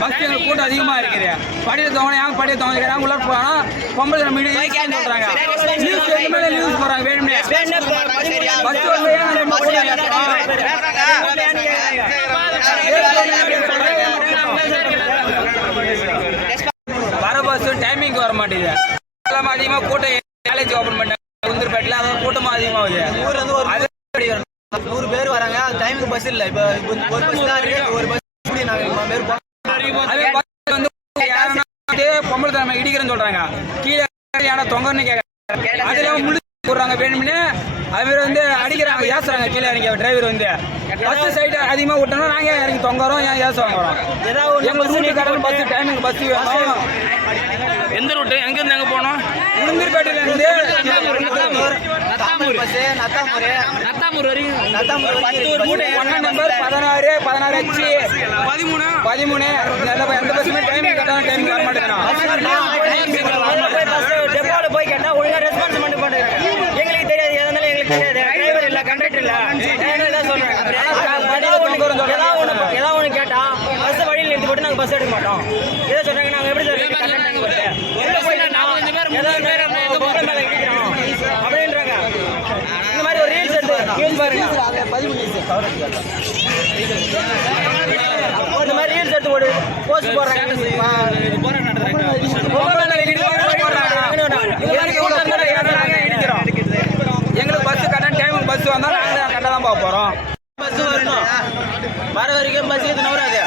Bus எங்களுக்கு கூட்டம் அதிகமா இருக்குது. படியில் தவணையாக படியில் தவணைக்கிறாங்க. உள்ள போனா பொம்பளை மீடியம் சொல்றாங்க. நியூஸ் எதுவுமே நியூஸ் போறாங்க. வேணும்னே பஸ் வர பஸ் டைமிங் வர மாட்டேங்குது. அதிகமாக கூட்டம் காலேஜ் ஓபன் பண்ண உளுந்தூர்பேட்டில் அதாவது கூட்டமாக அதிகமாகுது. அது 100 பேர் வராங்க. அது டைமுக்கு பஸ் இல்லை. இப்போ ஒரு பஸ் தான் இருக்கு. ஒரு பஸ் பொம்பளை தலைமை இடிக்கிறேன்னு சொல்றாங்க. கீழே ஏன்னா தொங்கன்னு கேட்கறாங்க. அதுல முடிச்சு போடுறாங்க. வேணும்னு அது வந்து அடிக்கிறாங்க, ஏசுறாங்க. கீழே இறங்கி டிரைவர் வந்து பஸ் சைடு அதிகமா விட்டோம்னா நாங்க இறங்கி தொங்குறோம். ஏன் ஏச வாங்குறோம்? ஏதாவது பஸ் டைமுக்கு பஸ் வேணும். எந்த ரூட்டு? எங்க இருந்து எங்க போனோம்? உளுந்தூர்பேட்டையில இருந்து நத்தாமூர் வரைக்கும். நம்பர் 16 16H 13 எந்த பஸ்ஸுமே டைமிங் கரெக்டான டைமிங் வர மாட்டேங்கிறான். டெப்போல போய் கேட்டா ஒழுங்கா ரெஸ்பான்ஸ் பண்ண மாட்டேங்கிறாங்க. எங்களுக்கு தெரியாது, எதனால எங்களுக்கு தெரியாது. டிரைவர் இல்ல, கண்டக்டர் இல்ல, சொல்றாங்க. ஏதாவது ஒண்ணு கேட்டா பஸ் வழியில் நிறுத்தி போட்டு நாங்க பஸ் எடுக்க மாட்டோம். இதை சொல்றாங்க. நாங்க எப்படி சொல்றது? அப்படின்றாங்க. இந்த மாதிரி ஒரு ரீல்ஸ் எடுத்து பாருங்க. இந்த மாதிரி ரீல்ஸ் எடுத்து ஒரு போஸ்ட் போடுறாங்க. எங்களுக்கு பஸ் கரெக்டான டைமுக்கு பஸ் வந்தா நாங்க கரெக்டாக தான் போக போறோம். பஸ் வரணும். வர வரைக்கும் பஸ்ல நவராது.